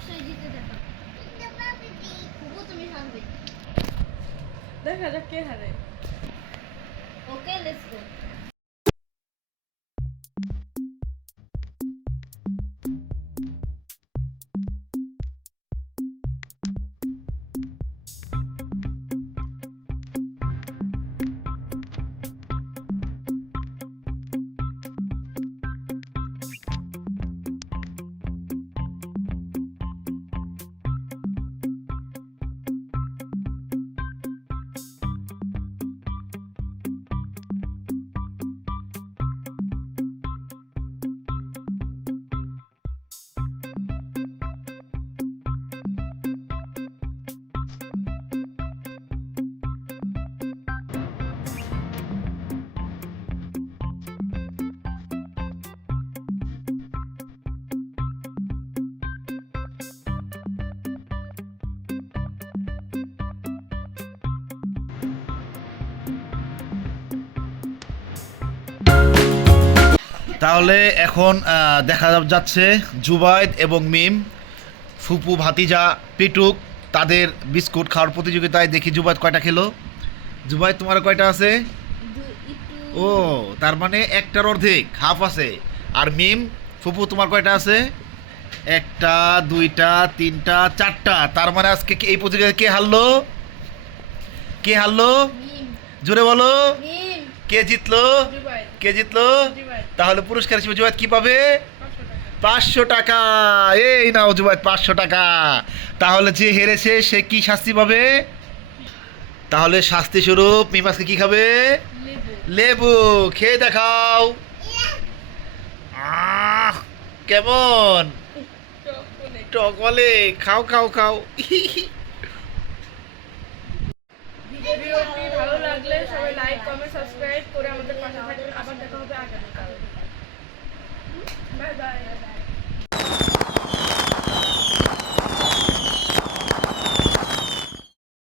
অবশ্যই জিতে দেখা। তুমি হারবে। দেখা যাক কে হারে। ওকে, লেটস গো। তাহলে এখন দেখা যাচ্ছে জুবায়েদ এবং মিম, ফুপু ভাতিজা পিটুক, তাদের বিস্কুট খাওয়ার প্রতিযোগিতায়। দেখি জুবায়েদ কয়টা খেলো। জুবায়েদ তোমার কয়টা আছে? ও, তার মানে একটার অর্ধেক, হাফ আছে। আর মিম, ফুপু তোমার কয়টা আছে? একটা, দুইটা, তিনটা, চারটা। তার মানে আজকে এই প্রতিযোগিতায় কে হারলো? কে হারলো? জোরে বলো। কে জিতলো? কে জিতলো? তাহলে পুরস্কার হিসেবে জুবায়েদ কি পাবে? 500 টাকা। এই নাও জুবায়েদ 500 টাকা। তাহলে যে হেরেছে সে কি শাস্তি পাবে? তাহলে শাস্তি স্বরূপ মিম আজকে কি খাবে? লেবু। খেয়ে দেখাও। কেমন টক বলে? খাও খাও খাও। ভিডিওটি ভালো লাগলে সবাই লাইক, কমেন্ট, সাবস্ক্রাইব করে আমাদের পাশে থাকবেন। আবার দেখা হবে আগামীকাল। Bye bye.